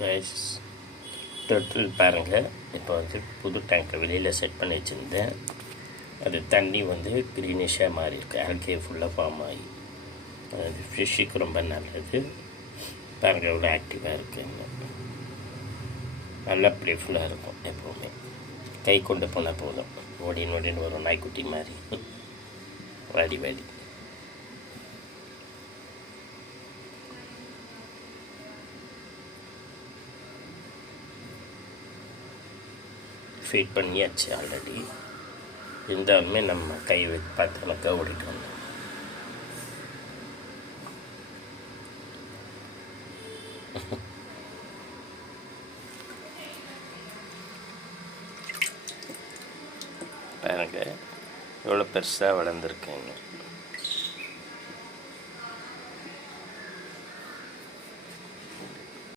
Guys turtle பாருங்கள். இப்போ வந்து புது டேங்கை வெளியில் செட் பண்ணி வச்சுருந்தேன். அது தண்ணி வந்து க்ரீனிஷாக மாறி இருக்குது. ஆல்கே ஃபுல்லாக ஃபார்ம் ஆகி அது ஃபிஷ்ஷுக்கு ரொம்ப நல்லது. பாருங்கள் எவ்வளோ ஆக்டிவாக இருக்குங்க. நல்லா ப்ளேஃபுல்லாக இருக்கும். எப்போவுமே கை கொண்டு போனால் போதும், ஓடின்னு வரும் நாய்க்குட்டி மாதிரி. வாடி ஃபீட் பண்ணியாச்சு ஆல்ரெடி. இருந்தாலுமே நம்ம கை வச்சு பார்த்தோம்னாக்கா ஓடிட்டு வந்தோம். பாருங்க எவ்வளோ பெருசாக வளர்ந்துருக்கேங்க.